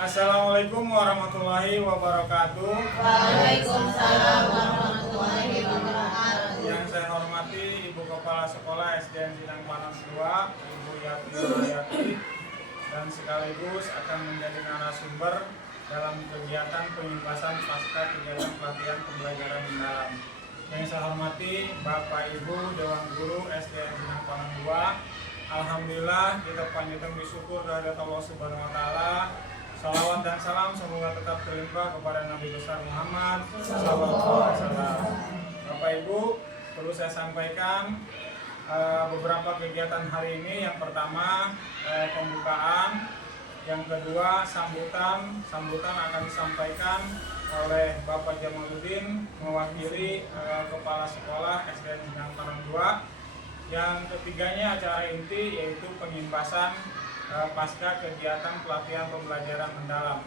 Assalamualaikum warahmatullahi wabarakatuh. Waalaikumsalam warahmatullahi wabarakatuh. Yang saya hormati Ibu Kepala Sekolah SDN Sindang Panas 2, Ibu Yati Rohayati, dan sekaligus akan menjadi narasumber dalam kegiatan pengimpasan pasca kegiatan pelatihan pembelajaran mendalam. Yang saya hormati Bapak Ibu Dewan Guru SDN Sindang Panas 2. Alhamdulillah kita panjatkan bersyukur kehadirat Allah Subhanahu wa taala. Salawat dan salam semoga tetap terlimpah kepada Nabi besar Muhammad SAW. Bapak Ibu, perlu saya sampaikan beberapa kegiatan hari ini. Yang pertama pembukaan, yang kedua sambutan akan disampaikan oleh Bapak Jamaluddin mewakili Kepala Sekolah SDN Sindang Panas 2. Yang ketiganya acara inti yaitu pengimbasan pasca kegiatan pelatihan pembelajaran mendalam.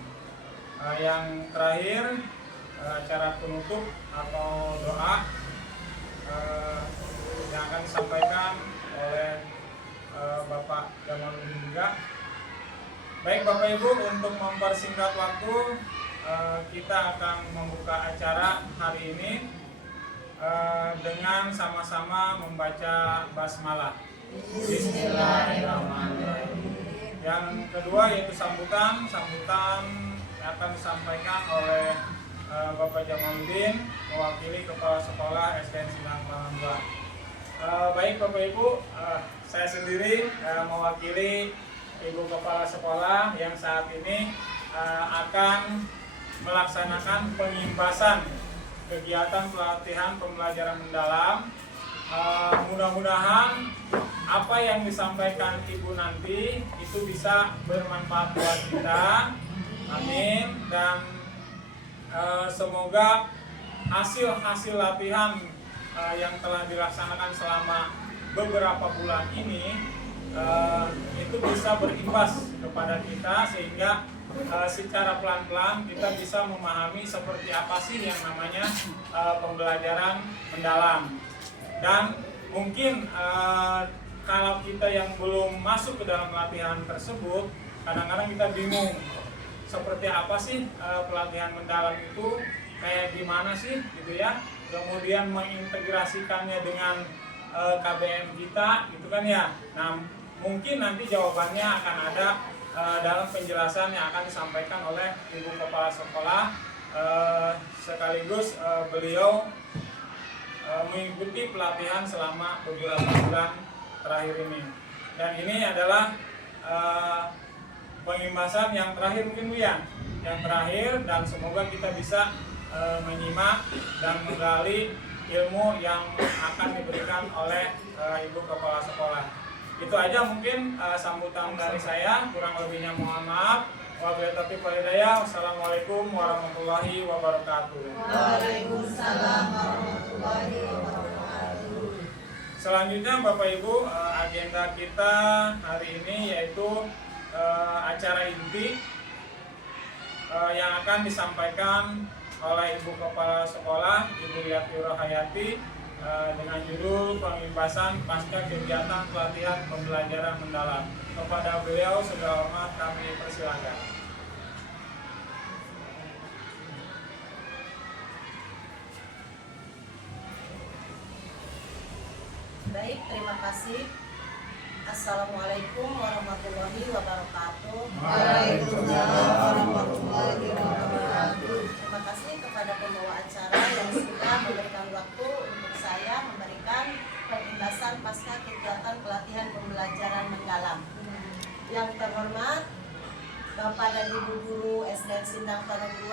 Yang terakhir acara penutup atau doa yang akan disampaikan oleh Bapak Jamaluddin juga. Baik Bapak Ibu, untuk mempersingkat waktu kita akan membuka acara hari ini dengan sama-sama membaca basmalah. Bismillahirrahmanirrahim. Yang kedua yaitu sambutan akan disampaikan oleh Bapak Jamaluddin mewakili Kepala Sekolah SDN Sindang Panas 2. Baik Bapak Ibu, saya sendiri mewakili Ibu Kepala Sekolah yang saat ini akan melaksanakan pengimbasan kegiatan pelatihan pembelajaran mendalam. Mudah-mudahan apa yang disampaikan Ibu nanti itu bisa bermanfaat buat kita, amin. Dan semoga hasil latihan yang telah dilaksanakan selama beberapa bulan ini itu bisa berimbas kepada kita, sehingga secara pelan-pelan kita bisa memahami seperti apa sih yang namanya pembelajaran mendalam. Dan mungkin kalau kita yang belum masuk ke dalam pelatihan tersebut, kadang-kadang kita bingung seperti apa sih pelatihan mendalam itu, kayak gimana sih gitu ya. Kemudian mengintegrasikannya dengan KBM kita gitu kan ya. Nah, mungkin nanti jawabannya akan ada dalam penjelasan yang akan disampaikan oleh Ibu Kepala Sekolah, sekaligus beliau mengikuti pelatihan selama beberapa bulan terakhir ini. Dan ini adalah pengimbasan yang terakhir mungkin Bu ya, yang terakhir, dan semoga kita bisa menyimak dan menggali ilmu yang akan diberikan oleh Ibu Kepala Sekolah. Itu aja mungkin sambutan dari saya, kurang lebihnya mohon maaf. Wabillahi taufiq wal hidayah. Wassalamualaikum warahmatullahi wabarakatuh. Waalaikumsalam warahmatullahi wabarakatuh. Selanjutnya Bapak Ibu, agenda kita hari ini yaitu acara inti yang akan disampaikan oleh Ibu Kepala Sekolah, Ibu Yati Rohayati, dengan judul pengimbasan pasca kegiatan pelatihan pembelajaran mendalam. Kepada beliau segala hormat kami persilakan. Baik, terima kasih. Assalamualaikum warahmatullahi wabarakatuh. Waalaikumsalam warahmatullahi wabarakatuh. Terima kasih kepada pembawa acara yang sudah memberikan waktu untuk saya memberikan pengimbasan pasca kegiatan pelatihan pembelajaran mendalam. Yang terhormat Bapak dan Ibu Guru SDN Sindang Panas 2,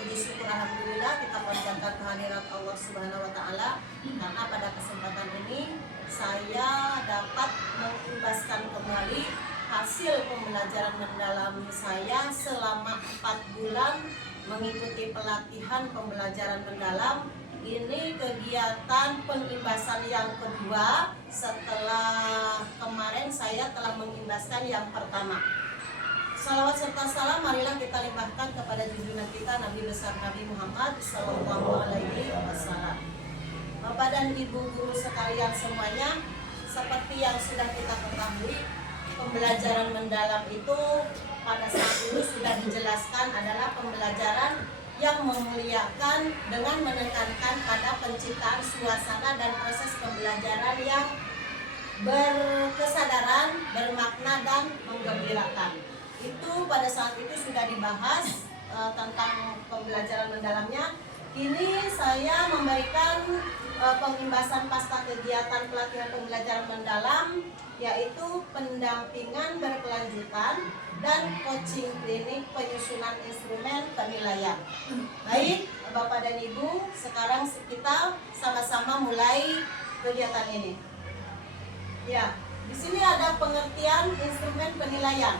puji syukur alhamdulillah kita panjatkan kehadirat Allah Subhanahu wa taala, karena pada kesempatan ini saya dapat mengimbaskan kembali hasil pembelajaran mendalam saya selama 4 bulan mengikuti pelatihan pembelajaran mendalam. Ini kegiatan pengimbasan yang kedua setelah kemarin saya telah mengimbaskan yang pertama. Salawat serta salam marilah kita limpahkan kepada junjungan kita Nabi besar Nabi Muhammad SAW. Bapak dan Ibu guru sekalian semuanya, seperti yang sudah kita ketahui, pembelajaran mendalam itu pada saat ini sudah dijelaskan adalah pembelajaran yang memuliakan dengan menekankan pada penciptaan suasana dan proses pembelajaran yang berkesadaran, bermakna, dan menggembirakan. Itu pada saat itu sudah dibahas tentang pembelajaran mendalamnya. Kini saya memberikan pengimbasan pasca kegiatan pelatihan pembelajaran mendalam, yaitu pendampingan berkelanjutan dan coaching klinik penyusunan instrumen penilaian. Baik, Bapak dan Ibu, sekarang kita sama-sama mulai kegiatan ini. Ya, di sini ada pengertian instrumen penilaian.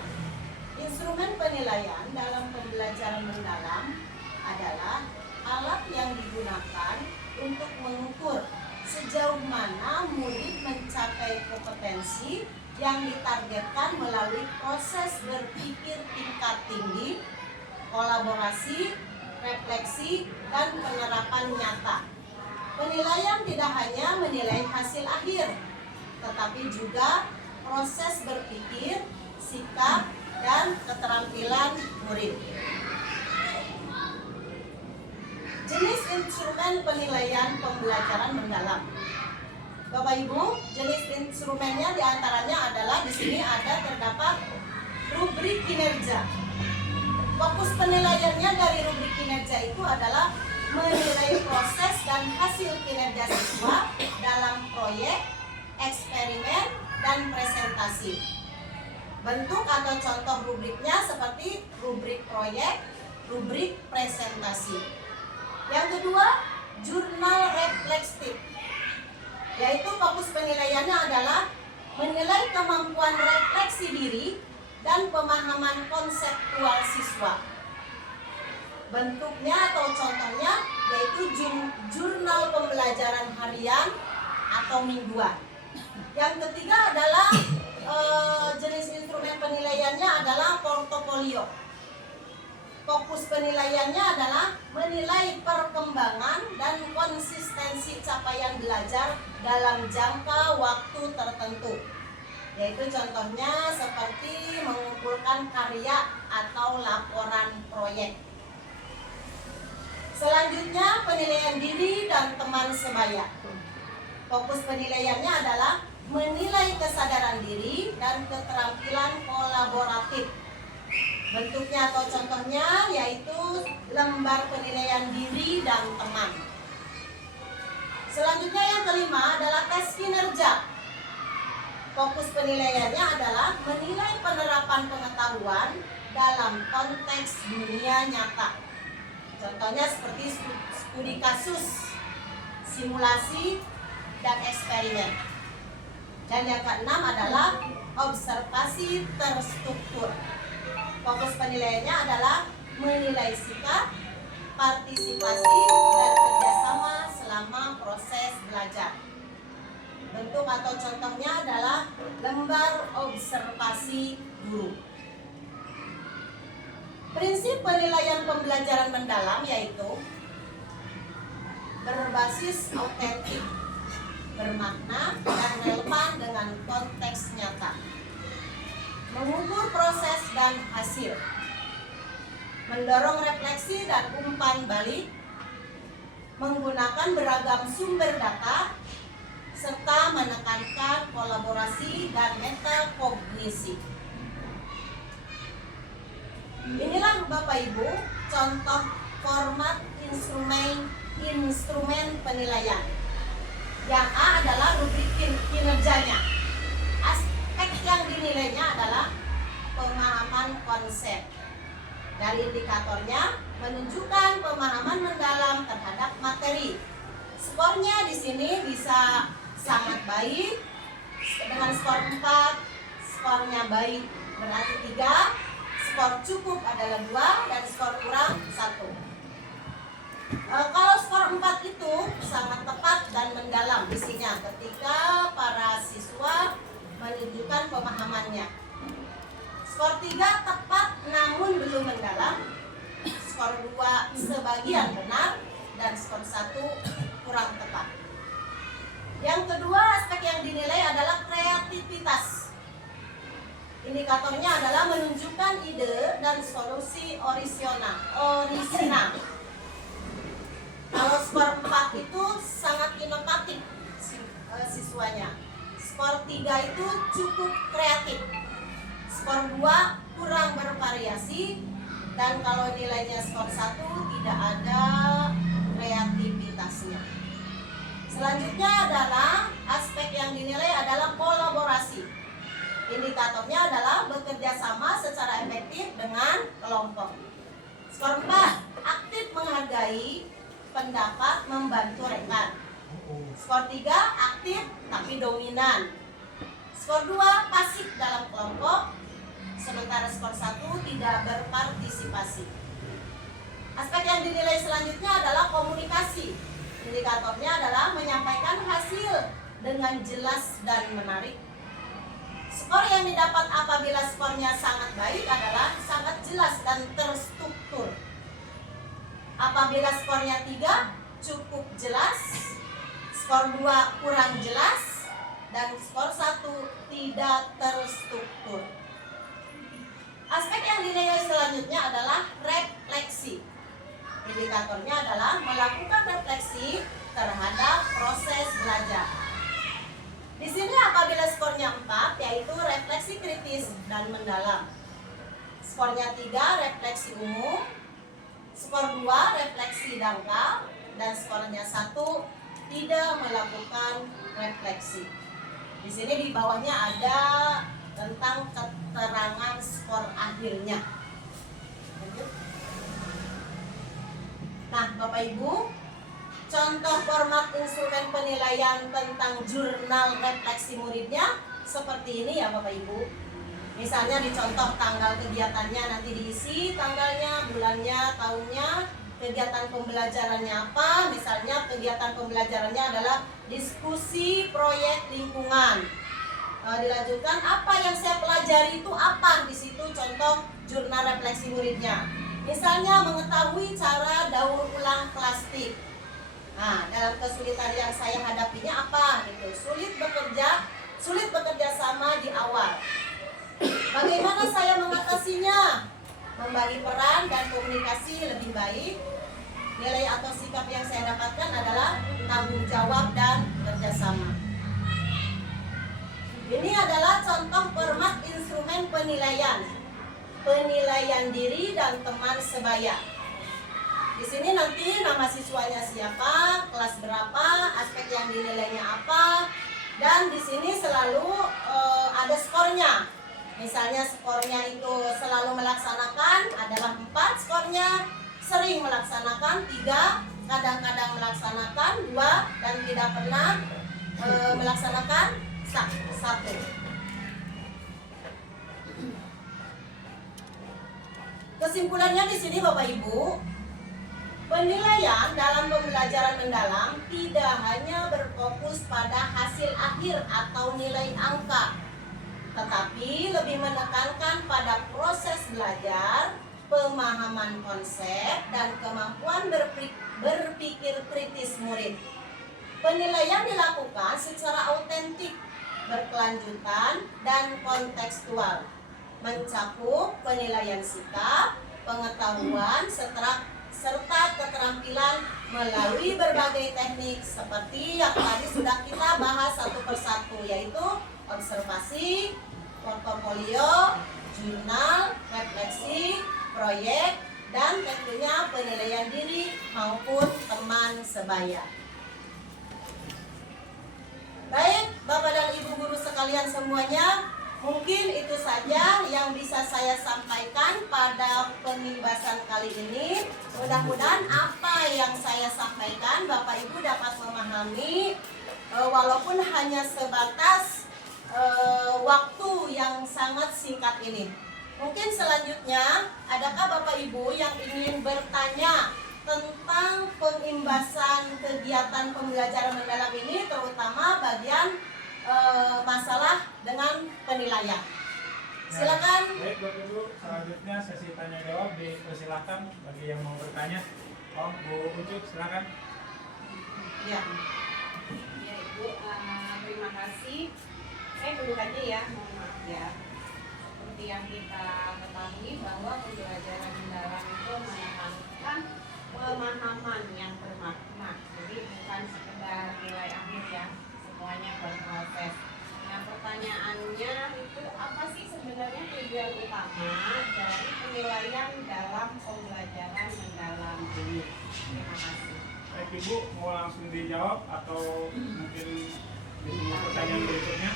Instrumen penilaian dalam pembelajaran mendalam adalah alat yang digunakan untuk mengukur sejauh mana murid mencapai kompetensi yang ditargetkan melalui proses berpikir tingkat tinggi, kolaborasi, refleksi, dan penerapan nyata. Penilaian tidak hanya menilai hasil akhir, tetapi juga proses berpikir, sikap, dan keterampilan murid. Jenis instrumen penilaian pembelajaran mendalam. Bapak Ibu, jenis instrumennya diantaranya adalah di sini terdapat rubrik kinerja. Fokus penilaiannya dari rubrik kinerja itu adalah menilai proses dan hasil kinerja siswa dalam proyek, eksperimen, dan presentasi. Bentuk atau contoh rubriknya seperti rubrik proyek, rubrik presentasi. Yang kedua, jurnal refleksif, yaitu fokus penilaiannya adalah menilai kemampuan refleksi diri dan pemahaman konseptual siswa. Bentuknya atau contohnya yaitu jurnal pembelajaran harian atau mingguan. Yang ketiga adalah jenis instrumen penilaiannya adalah portofolio. Fokus penilaiannya adalah menilai perkembangan dan konsistensi capaian belajar dalam jangka waktu tertentu. Yaitu contohnya seperti mengumpulkan karya atau laporan proyek. Selanjutnya penilaian diri dan teman sebaya. Fokus penilaiannya adalah menilai kesadaran diri dan keterampilan kolaboratif. Bentuknya atau contohnya yaitu lembar penilaian diri dan teman. Selanjutnya yang kelima adalah tes kinerja. Fokus penilaiannya adalah menilai penerapan pengetahuan dalam konteks dunia nyata. Contohnya seperti studi kasus, simulasi, dan eksperimen. Dan yang keenam adalah observasi terstruktur. Fokus penilaiannya adalah menilai sikap, partisipasi, dan kerjasama selama proses belajar. Bentuk atau contohnya adalah lembar observasi guru. Prinsip penilaian pembelajaran mendalam yaitu berbasis autentik, bermakna, dan relevan dengan konteks nyata. Mengukur proses dan hasil, mendorong refleksi dan umpan balik, menggunakan beragam sumber data, serta menekankan kolaborasi dan metakognisi. Inilah Bapak Ibu contoh format instrumen penilaian. Yang A adalah rubrik kinerjanya. Aspek yang dinilainya adalah pemahaman konsep. Dari indikatornya menunjukkan pemahaman mendalam terhadap materi. Skornya di sini bisa sangat baik dengan skor 4, skornya baik berarti 3, skor cukup adalah 2, dan skor kurang 1. Kalau skor 4 itu sangat tepat dan mendalam isinya ketika para siswa menunjukkan pemahamannya. Skor 3 tepat namun belum mendalam, skor 2 sebagian benar, dan skor 1 kurang tepat. Yang kedua, aspek yang dinilai adalah kreativitas. Indikatornya adalah menunjukkan ide dan solusi orisinal. Kalau skor 4 itu sangat inovatif siswanya. Skor 3 itu cukup kreatif. Skor 2 kurang bervariasi. Dan kalau nilainya skor 1 tidak ada kreativitasnya. Selanjutnya adalah aspek yang dinilai adalah kolaborasi. Indikatornya adalah bekerja sama secara efektif dengan kelompok. Skor 4, aktif menghargai pendapat membantu rekan. Skor 3, aktif tapi dominan. Skor 2, pasif dalam kelompok. Sementara skor 1 tidak berpartisipasi. Aspek yang dinilai selanjutnya adalah komunikasi. Indikatornya adalah menyampaikan hasil dengan jelas dan menarik. Skor yang didapat apabila skornya sangat baik adalah sangat jelas dan terstruktur. Apabila skornya 3, cukup jelas. Skor 2 kurang jelas. Dan skor 1 tidak terstruktur. Aspek yang dinilai selanjutnya adalah refleksi. Indikatornya adalah melakukan refleksi terhadap proses belajar. Di sini apabila skornya 4, yaitu refleksi kritis dan mendalam. Skornya 3, refleksi umum. Skor 2, refleksi dangkal. Dan skornya 1, tidak melakukan refleksi. Di sini di bawahnya ada tentang keterangan skor akhirnya. Nah, Bapak Ibu, contoh format instrumen penilaian tentang jurnal refleksi muridnya seperti ini ya Bapak Ibu. Misalnya dicontoh tanggal kegiatannya nanti diisi, tanggalnya, bulannya, tahunnya, kegiatan pembelajarannya apa. Misalnya kegiatan pembelajarannya adalah diskusi proyek lingkungan. Dilanjutkan apa yang saya pelajari itu apa, di situ contoh jurnal refleksi muridnya. Misalnya mengetahui cara daur ulang plastik. Nah, dalam kesulitan yang saya hadapinya apa gitu. Sulit bekerja sama di awal. Bagaimana saya mengatasinya? Membagi peran dan komunikasi lebih baik. Nilai atau sikap yang saya dapatkan adalah tanggung jawab dan kerjasama. Ini adalah contoh format instrumen penilaian diri dan teman sebaya. Di sini nanti nama siswanya siapa, kelas berapa, aspek yang dinilainya apa, dan di sini selalu ada skornya. Misalnya skornya itu selalu melaksanakan adalah 4 skornya, sering melaksanakan 3, kadang-kadang melaksanakan 2, dan tidak pernah melaksanakan 1. Kesimpulannya di sini Bapak Ibu, penilaian dalam pembelajaran mendalam tidak hanya berfokus pada hasil akhir atau nilai angka, tetapi lebih menekankan pada proses belajar, pemahaman konsep, dan kemampuan berpikir kritis murid. Penilaian dilakukan secara autentik, berkelanjutan, dan kontekstual, mencakup penilaian sikap, pengetahuan, serta keterampilan melalui berbagai teknik seperti yang tadi sudah kita bahas satu persatu, yaitu observasi, portofolio, jurnal, refleksi, proyek, dan tentunya penilaian diri maupun teman sebaya. Baik, Bapak dan Ibu guru sekalian semuanya, mungkin itu saja yang bisa saya sampaikan pada pembahasan kali ini. Mudah-mudahan apa yang saya sampaikan Bapak Ibu dapat memahami, walaupun hanya sebatas waktu yang sangat singkat ini. Mungkin selanjutnya, adakah Bapak Ibu yang ingin bertanya tentang pengimbasan kegiatan pembelajaran mendalam ini, terutama bagian masalah dengan penilaian? Silakan. Baik Bapak Ibu, selanjutnya sesi tanya jawab dipersilakan bagi yang mau bertanya. Oh, Bu Ucup, silakan. Ya. Ya Ibu, terima kasih. Saya dulu aja ya, mohon maaf ya. Seperti yang kita ketahui bahwa pembelajaran mendalam itu menekankan pemahaman yang bermakna. Jadi bukan sekedar nilai akhir ya, semuanya berproses. Nah, pertanyaannya itu apa sih sebenarnya tujuan utama dari penilaian dalam pembelajaran mendalam ini? Terima kasih. Baik Ibu, mau langsung dijawab atau mungkin ditunggu pertanyaan berikutnya?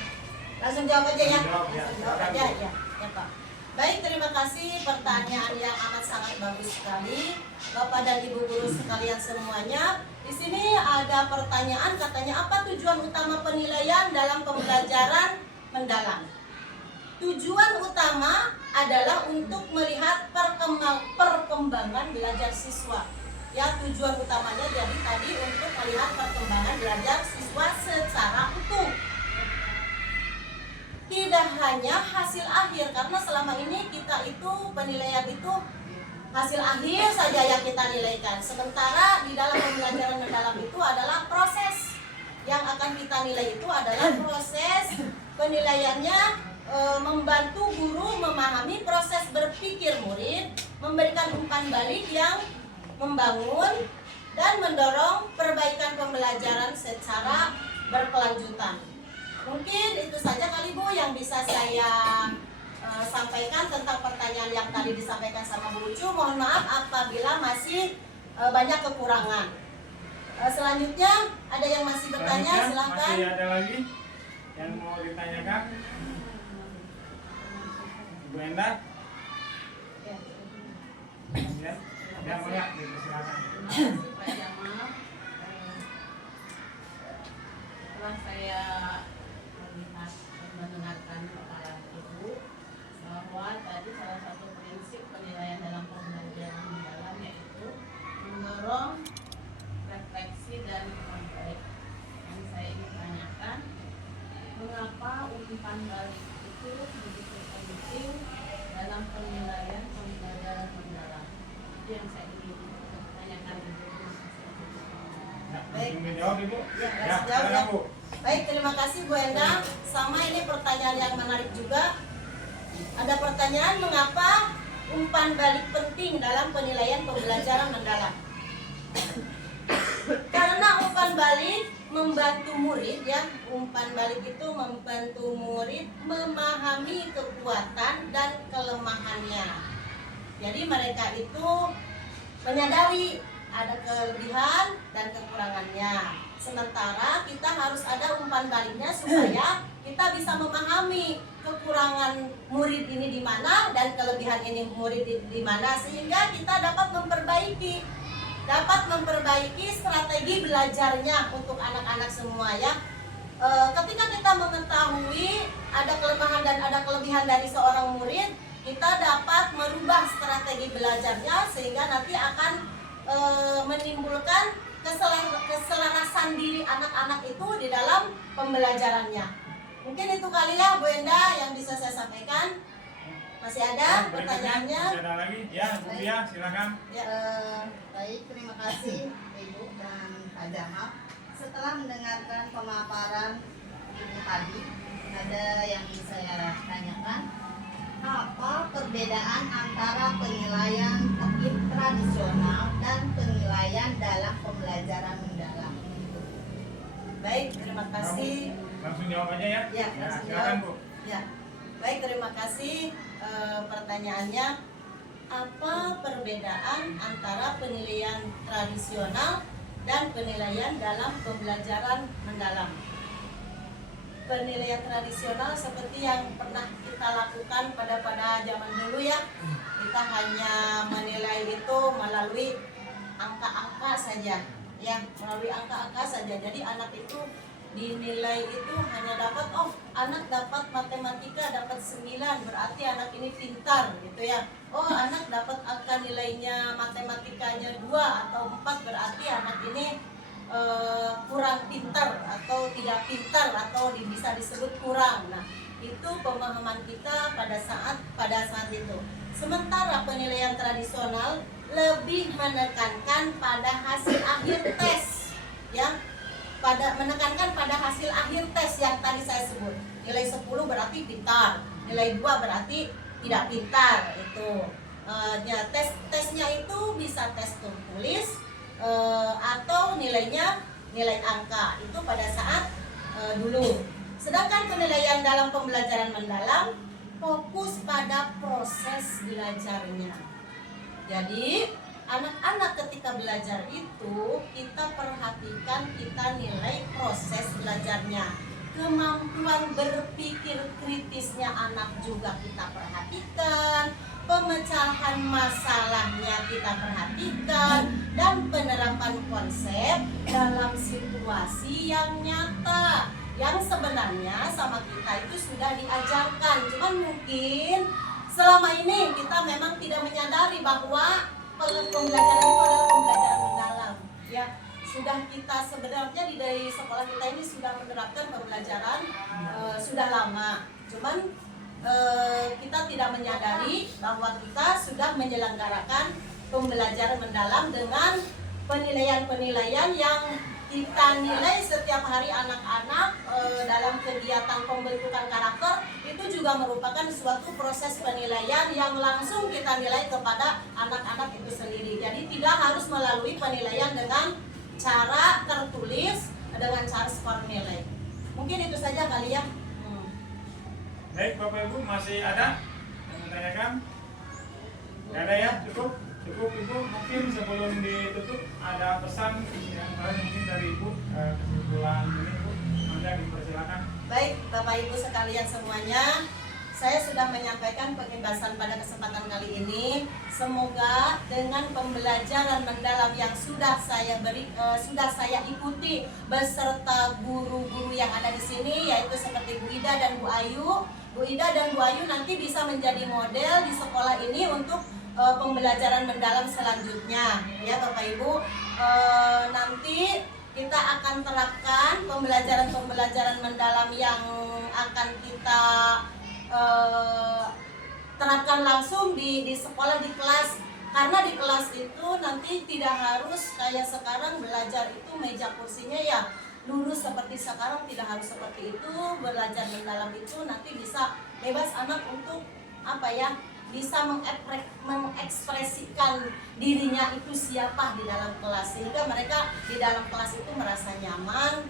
Langsung jawab aja ya. Jawab, ya. Langsung jawab aja ya. Ya Pak. Baik, terima kasih, pertanyaan yang amat sangat bagus sekali, Bapak dan Ibu guru sekalian semuanya. Di sini ada pertanyaan, katanya apa tujuan utama penilaian dalam pembelajaran mendalam? Tujuan utama adalah untuk melihat perkembangan belajar siswa. Ya, tujuan utamanya jadi tadi untuk melihat perkembangan belajar siswa secara utuh. Tidak hanya hasil akhir, karena selama ini kita itu penilaian itu hasil akhir saja yang kita nilaikan. Sementara di dalam pembelajaran mendalam itu adalah proses. Yang akan kita nilai itu adalah proses penilaiannya, membantu guru memahami proses berpikir murid, memberikan umpan balik yang membangun dan mendorong perbaikan pembelajaran secara berkelanjutan. Mungkin itu saja kali Bu yang bisa saya sampaikan tentang pertanyaan yang tadi disampaikan sama Bu Ucu. Mohon maaf apabila masih banyak kekurangan. Selanjutnya ada yang masih bertanya, silahkan. Masih ada lagi yang mau ditanyakan? Bu Enda? Ya, ya, Maya, silakan. Pak Jamal, setelah saya melihat dan mendengarkan kepala Ibu bahwa tadi salah satu prinsip penilaian dalam pembelajaran mendalam yaitu mendorong refleksi dan membaik. Yang saya ingin tanyakan, mengapa umpan balik itu begitu penting dalam penilaian pembelajaran mendalam? Itu yang saya ingin tanyakan Ibu. Ya, Baik. langsung dijawab Ibu. Ya, Ya, langsung jawab, silakan ya. Bu. Baik, terima kasih Bu Enda. Sama ini pertanyaan yang menarik juga. Ada pertanyaan, mengapa umpan balik penting dalam penilaian pembelajaran mendalam? Karena umpan balik membantu murid ya, umpan balik itu membantu murid memahami kekuatan dan kelemahannya. Jadi mereka itu menyadari ada kelebihan dan kekurangannya. Sementara kita harus ada umpan baliknya supaya kita bisa memahami kekurangan murid ini di mana dan kelebihan ini murid di mana, sehingga kita dapat memperbaiki strategi belajarnya untuk anak-anak semua ya. Ketika kita mengetahui ada kelemahan dan ada kelebihan dari seorang murid, kita dapat merubah strategi belajarnya sehingga nanti akan menimbulkan keselarasan diri anak-anak itu di dalam pembelajarannya. Mungkin itu kali ya Bu Enda yang bisa saya sampaikan. Masih ada Berikutnya, pertanyaannya? masih ada lagi? Ya, Bu Bia, silakan. Ya. Baik, terima kasih Ibu dan Pak Jamal. Setelah mendengarkan pemaparan Ibu tadi, ada yang saya tanyakan. Apa perbedaan antara penilaian tradisional dan penilaian dalam pembelajaran mendalam? Baik, terima kasih. Langsung jawab aja ya. Ya, langsung silakan jawab. Bu. Ya, baik, terima kasih. Pertanyaannya, apa perbedaan antara penilaian tradisional dan penilaian dalam pembelajaran mendalam? Penilaian tradisional seperti yang pernah kita lakukan pada zaman dulu ya, kita hanya menilai itu melalui angka-angka saja ya, melalui angka-angka saja. Jadi anak itu dinilai itu hanya dapat, oh anak dapat matematika dapat 9 berarti anak ini pintar gitu ya. Oh anak dapat angka nilainya matematikanya 2 atau 4 berarti anak ini kurang pintar atau tidak pintar atau bisa disebut kurang. Nah itu pemahaman kita pada saat itu. Sementara penilaian tradisional lebih menekankan pada hasil akhir tes ya, menekankan pada hasil akhir tes yang tadi saya sebut. Nilai 10 berarti pintar, nilai 2 berarti tidak pintar itu. tesnya itu bisa tes tertulis atau nilainya nilai angka itu pada saat dulu. Sedangkan penilaian dalam pembelajaran mendalam fokus pada proses belajarnya. Jadi anak-anak ketika belajar itu kita perhatikan, kita nilai proses belajarnya. Kemampuan berpikir kritisnya anak juga kita perhatikan, pemecahan masalahnya kita perhatikan, dan penerapan konsep dalam situasi yang nyata yang sebenarnya sama kita itu sudah diajarkan. Cuman mungkin selama ini kita memang tidak menyadari bahwa pembelajaran itu adalah pembelajaran mendalam. Ya, sudah kita sebenarnya dari sekolah kita ini sudah menerapkan pembelajaran sudah lama. Cuman kita tidak menyadari bahwa kita sudah menyelenggarakan pembelajaran mendalam dengan penilaian-penilaian yang kita nilai setiap hari anak-anak dalam kegiatan pembentukan karakter. Itu juga merupakan suatu proses penilaian yang langsung kita nilai kepada anak-anak itu sendiri. Jadi tidak harus melalui penilaian dengan cara tertulis, dengan cara skor nilai. Mungkin itu saja kali ya. Baik Bapak Ibu, masih ada yang menanyakan? Tidak ada ya? Cukup Ibu. Mungkin sebelum ditutup ada pesan yang mungkin dari Ibu kesimpulan ini Ibu, Anda dipersilakan. Baik Bapak Ibu sekalian semuanya, saya sudah menyampaikan pembahasan pada kesempatan kali ini. Semoga dengan pembelajaran mendalam yang sudah saya ikuti beserta guru-guru yang ada di sini, yaitu seperti Bu Ida dan Bu Ayu. Bu Ida dan Bu Ayu nanti bisa menjadi model di sekolah ini untuk pembelajaran mendalam selanjutnya, ya Bapak Ibu. Nanti kita akan terapkan pembelajaran mendalam yang akan kita terapkan langsung di sekolah, di kelas. Karena di kelas itu nanti tidak harus kayak sekarang belajar itu meja kursinya ya lurus seperti sekarang, tidak harus seperti itu. Belajar mendalam itu nanti bisa bebas anak untuk bisa mengekspresikan dirinya itu siapa di dalam kelas, sehingga mereka di dalam kelas itu merasa nyaman.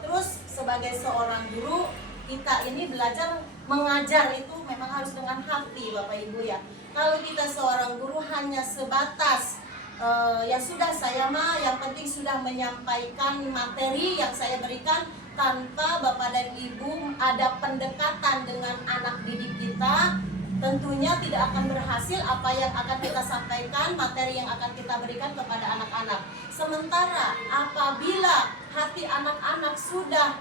Terus sebagai seorang guru, kita ini belajar mengajar itu memang harus dengan hati Bapak Ibu ya. Kalau kita seorang guru hanya sebatas ya sudah, saya mah yang penting sudah menyampaikan materi yang saya berikan, tanpa Bapak dan Ibu ada pendekatan dengan anak didik kita, tentunya tidak akan berhasil apa yang akan kita sampaikan, materi yang akan kita berikan kepada anak-anak. Sementara apabila hati anak-anak sudah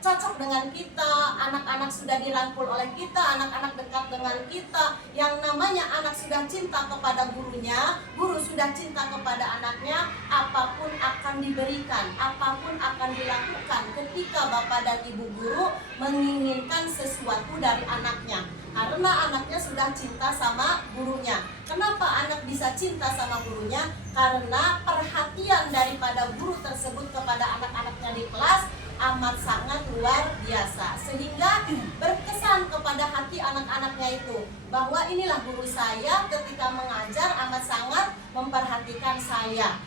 cocok dengan kita, anak-anak sudah dirangkul oleh kita, anak-anak dekat dengan kita, yang namanya anak sudah cinta kepada gurunya, guru sudah cinta kepada anaknya, apapun akan diberikan, apapun akan dilakukan ketika Bapak dan Ibu guru menginginkan sesuatu dari anaknya. Karena anaknya sudah cinta sama gurunya. Kenapa anak bisa cinta sama gurunya? Karena perhatian daripada guru tersebut kepada anak-anaknya di kelas amat sangat luar biasa, sehingga berkesan kepada hati anak-anaknya itu bahwa inilah guru saya ketika mengajar amat sangat memperhatikan saya.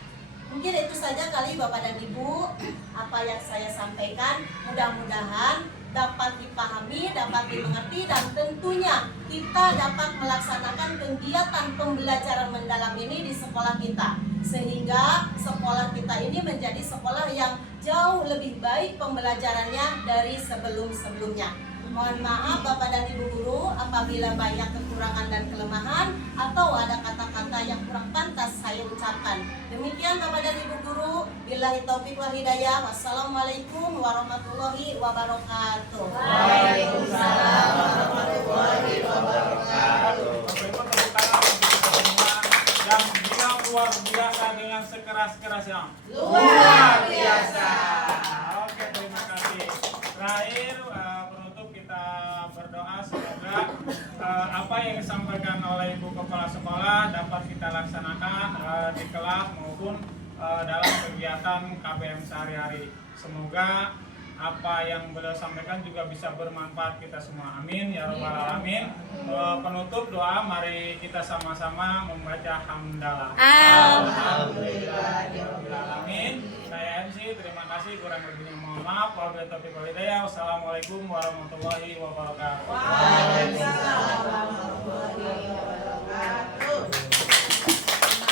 Mungkin itu saja kali Bapak dan Ibu apa yang saya sampaikan. Mudah-mudahan dapat dipahami, dapat dimengerti, dan tentunya kita dapat melaksanakan kegiatan pembelajaran mendalam ini di sekolah kita, sehingga sekolah kita ini menjadi sekolah yang jauh lebih baik pembelajarannya dari sebelum-sebelumnya. Mohon maaf Bapak dan Ibu guru apabila banyak kekurangan dan kelemahan atau ada kata-kata yang kurang pantas saya ucapkan. Demikian Bapak dan Ibu guru, billahi taufik wal hidayah. Wassalamualaikum warahmatullahi wabarakatuh. Waalaikumsalam warahmatullahi wabarakatuh. Yang dia luar biasa dengan sekeras-keras yang Luar biasa. Oke, terima kasih. Terakhir penutup kita berdoa semoga apa yang disampaikan oleh Ibu Kepala Sekolah dapat kita laksanakan di kelas maupun dalam kegiatan KBM sehari-hari. Semoga apa yang beliau sampaikan juga bisa bermanfaat kita semua. Amin ya rabbal alamin. Penutup doa, mari kita sama-sama membaca hamdalah. Alhamdulillahirabbil alamin. Saya MC, terima kasih, kurang lebihnya mohon maaf. Wabillahi taufiq wal hidayah. Wassalamualaikum warahmatullahi wabarakatuh.